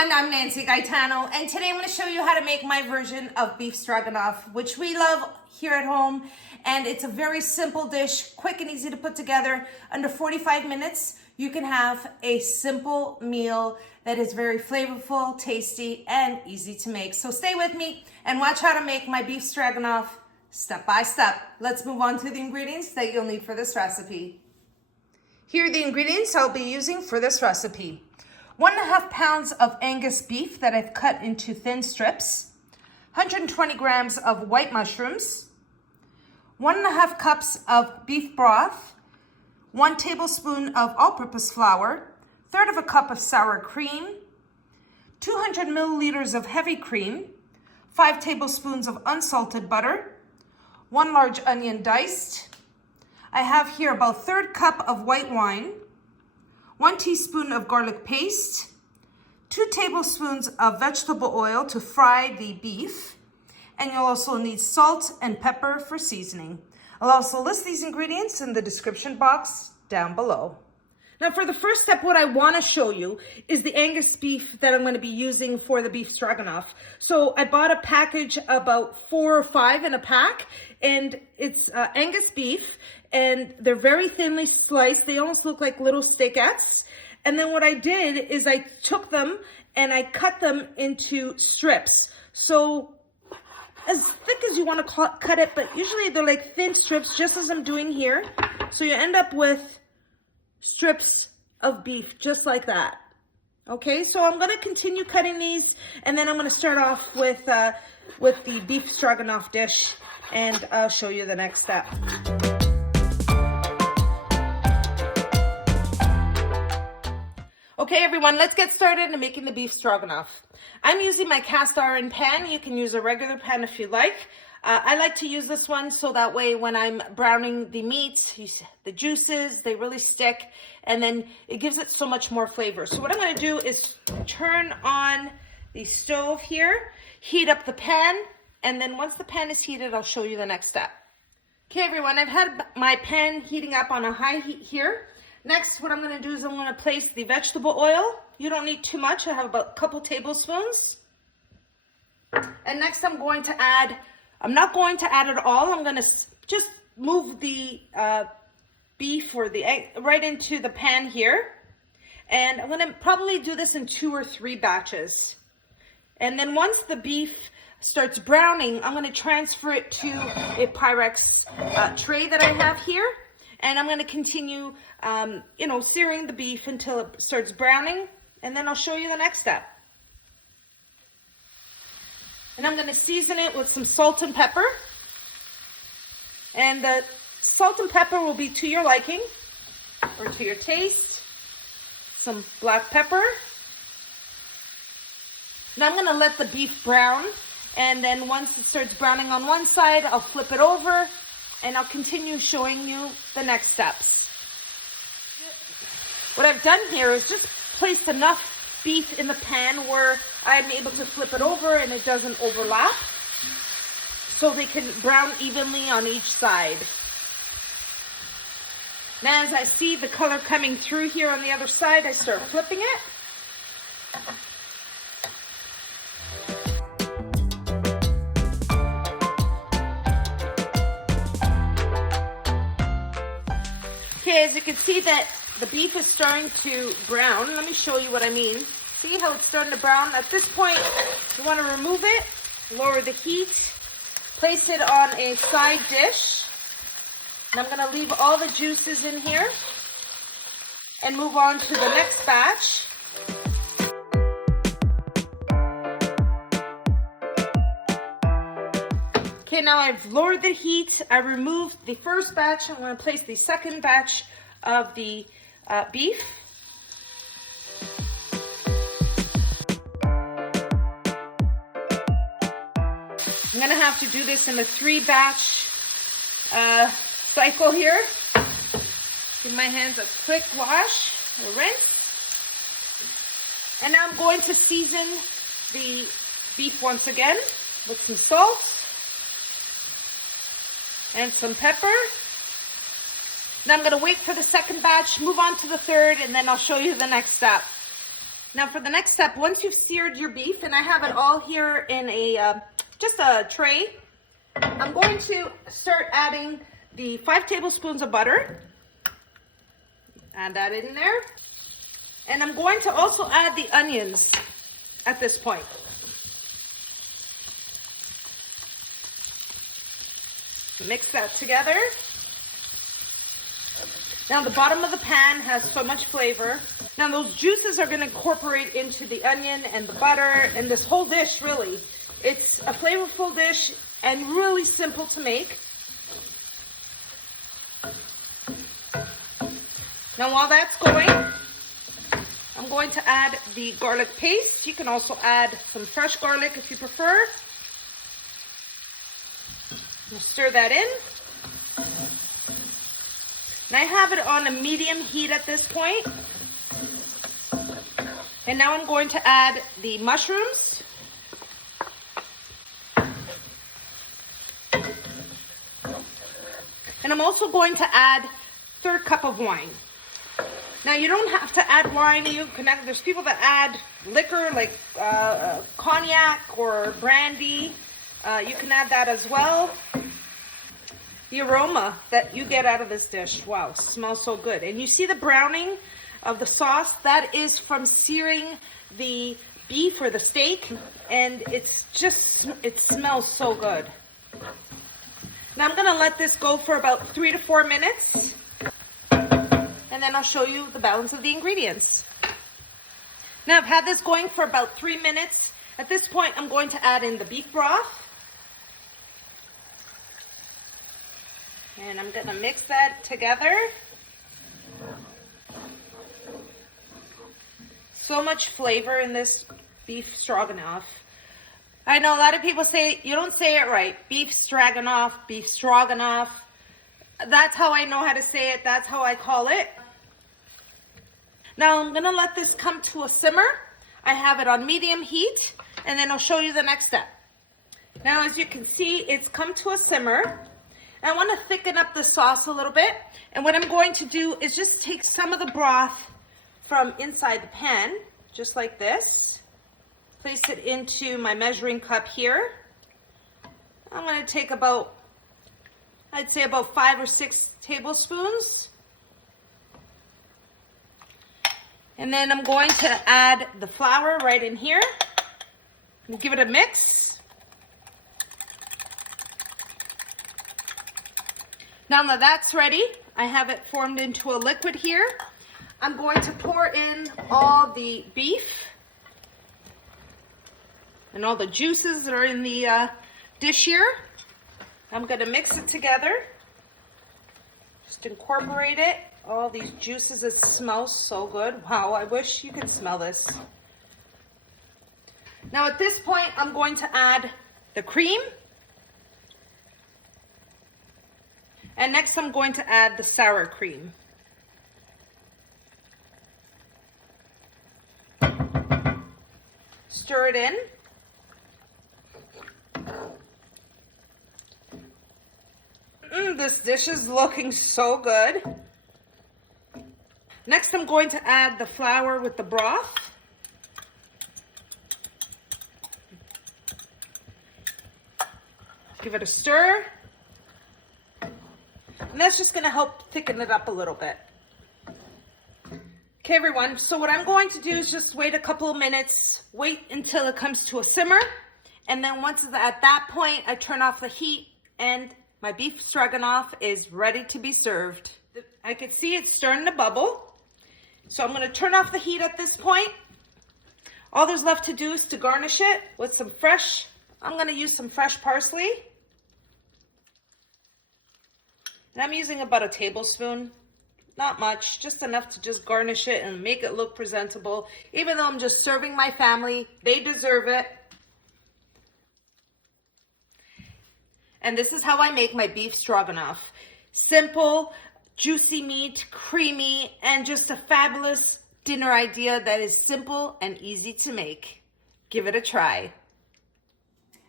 everyone, I'm Nancy Gaetano, and today I'm going to show you how to make my version of beef stroganoff, which we love here at home. And it's a very simple dish, quick and easy to put together. Under 45 minutes, you can have a simple meal that is very flavorful, tasty, and easy to make. So stay with me and watch how to make my beef stroganoff step by step. Let's move on to the ingredients that you'll need for this recipe. Here are the ingredients I'll be using for this recipe. 1.5 pounds of Angus beef that I've cut into thin strips, 120 grams of white mushrooms, 1.5 cups of beef broth, 1 tablespoon of all-purpose flour, 1/3 cup of sour cream, 200 milliliters of heavy cream, 5 tablespoons of unsalted butter, 1 large onion diced. I have here about 1/3 cup of white wine, 1 teaspoon of garlic paste, 2 tablespoons of vegetable oil to fry the beef, and you'll also need salt and pepper for seasoning. I'll also list these ingredients in the description box down below. Now for the first step, what I want to show you is the Angus beef that I'm going to be using for the beef stroganoff. So I bought a package, about 4 or 5 in a pack, and it's Angus beef, and they're very thinly sliced. They almost look like little steakettes. And then what I did is I took them and I cut them into strips. So as thick as you want to cut it, but usually they're like thin strips, just as I'm doing here. So you end up with strips of beef just like that. Okay, so I'm going to continue cutting these, and then I'm going to start off with the beef stroganoff dish, and I'll show you the next step. Okay everyone, let's get started in making the beef stroganoff. I'm using my cast iron pan. You can use a regular pan if you like. I like to use this one so that way when I'm browning the meat, the juices, they really stick, and then it gives it so much more flavor. So what I'm going to do is turn on the stove here, heat up the pan, and then once the pan is heated, I'll show you the next step. Okay everyone, I've had my pan heating up on a high heat here. Next, what I'm going to do is I'm going to place the vegetable oil. You don't need too much. I have about a couple tablespoons. And next I'm going to add, I'm not going to add it all. I'm going to just move the beef or the egg right into the pan here. And I'm going to probably do this in 2 or 3 batches. And then once the beef starts browning, I'm going to transfer it to a Pyrex tray that I have here. And I'm going to continue, searing the beef until it starts browning. And then I'll show you the next step. And I'm going to season it with some salt and pepper. And the salt and pepper will be to your liking or to your taste. Some black pepper. Now I'm going to let the beef brown. And then once it starts browning on one side, I'll flip it over. And I'll continue showing you the next steps. What I've done here is just placed enough beef in the pan where I'm able to flip it over and it doesn't overlap, so they can brown evenly on each side. Now as I see the color coming through here on the other side, I start flipping it. Okay, as you can see that the beef is starting to brown. Let me show you what I mean. See how it's starting to brown? At this point, you want to remove it, lower the heat, place it on a side dish. And I'm going to leave all the juices in here and move on to the next batch. Okay, now I've lowered the heat. I removed the first batch. I'm going to place the second batch of the beef. I'm going to have to do this in a 3-batch cycle here. Give my hands a quick wash or rinse. And now I'm going to season the beef once again with some salt and some pepper. Now I'm going to wait for the second batch, move on to the third, and then I'll show you the next step. Now for the next step, once you've seared your beef, and I have it all here in a just a tray, I'm going to start adding the 5 tablespoons of butter. Add that in there. And I'm going to also add the onions at this point. Mix that together. Now the bottom of the pan has so much flavor. Now those juices are going to incorporate into the onion and the butter and this whole dish really. It's a flavorful dish and really simple to make. Now while that's going, I'm going to add the garlic paste. You can also add some fresh garlic if you prefer. Stir that in. And I have it on a medium heat at this point. And now I'm going to add the mushrooms. And I'm also going to add 1/3 cup of wine. Now you don't have to add wine. You can add, there's people that add liquor like cognac or brandy. You can add that as well. The aroma that you get out of this dish, wow, smells so good. And you see the browning of the sauce? That is from searing the beef or the steak, and it's just, it smells so good. Now I'm gonna let this go for about 3 to 4 minutes, and then I'll show you the balance of the ingredients. Now I've had this going for about 3 minutes. At this point, I'm going to add in the beef broth. And I'm gonna mix that together. So much flavor in this beef stroganoff. I know a lot of people say, you don't say it right. Beef stroganoff, beef stroganoff. That's how I know how to say it. That's how I call it. Now I'm gonna let this come to a simmer. I have it on medium heat, and then I'll show you the next step. Now as you can see, it's come to a simmer. I want to thicken up the sauce a little bit, and what I'm going to do is just take some of the broth from inside the pan, just like this. Place it into my measuring cup here. I'm going to take about, I'd say about 5 or 6 tablespoons. And then I'm going to add the flour right in here and give it a mix. Now that that's ready, I have it formed into a liquid here. I'm going to pour in all the beef and all the juices that are in the dish here. I'm going to mix it together. Just incorporate it. All these juices, it smells so good. Wow, I wish you could smell this. Now at this point, I'm going to add the cream. And next I'm going to add the sour cream. Stir it in. This dish is looking so good. Next I'm going to add the flour with the broth. Give it a stir. And that's just going to help thicken it up a little bit. Okay, everyone, so what I'm going to do is just wait a couple of minutes, wait until it comes to a simmer, and then once it's at that point, I turn off the heat, and my beef stroganoff is ready to be served. I can see it's starting to bubble, so I'm going to turn off the heat at this point. All there's left to do is to garnish it with some fresh, I'm going to use some fresh parsley. And I'm using about a tablespoon, not much, just enough to just garnish it and make it look presentable. Even though I'm just serving my family, they deserve it. And this is how I make my beef stroganoff. Simple, juicy meat, creamy, and just a fabulous dinner idea that is simple and easy to make. Give it a try.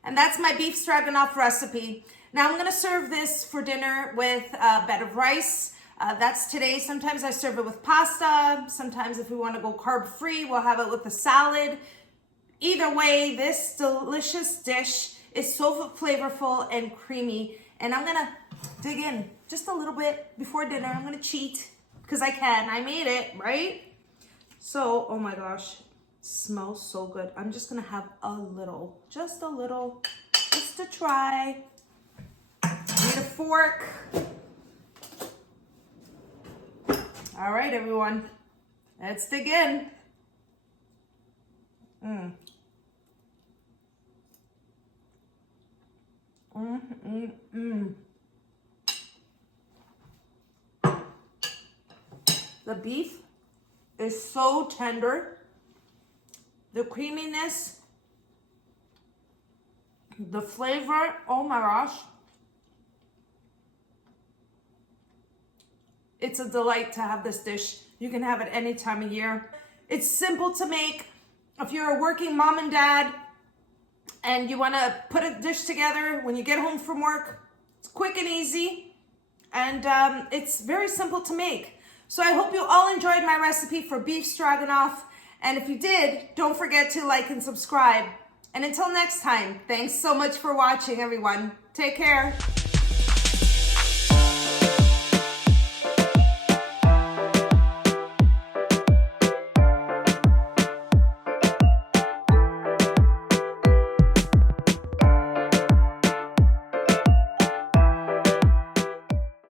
And that's my beef stroganoff recipe. Now I'm gonna serve this for dinner with a bed of rice, That's today. Sometimes I serve it with pasta. Sometimes if we want to go carb-free, we'll have it with a salad. Either way, this delicious dish is so flavorful and creamy. And I'm gonna dig in just a little bit before dinner. I'm gonna cheat because I can. I made it, right? So, oh my gosh, it smells so good. I'm just gonna have a little, just to try. Need a fork. All right, everyone, let's dig in. The beef is so tender. The creaminess, the flavor, oh my gosh. It's a delight to have this dish. You can have it any time of year. It's simple to make. If you're a working mom and dad and you want to put a dish together when you get home from work, it's quick and easy, and it's very simple to make. So I hope you all enjoyed my recipe for beef stroganoff. And if you did, don't forget to like and subscribe. And until next time, thanks so much for watching, everyone. Take care.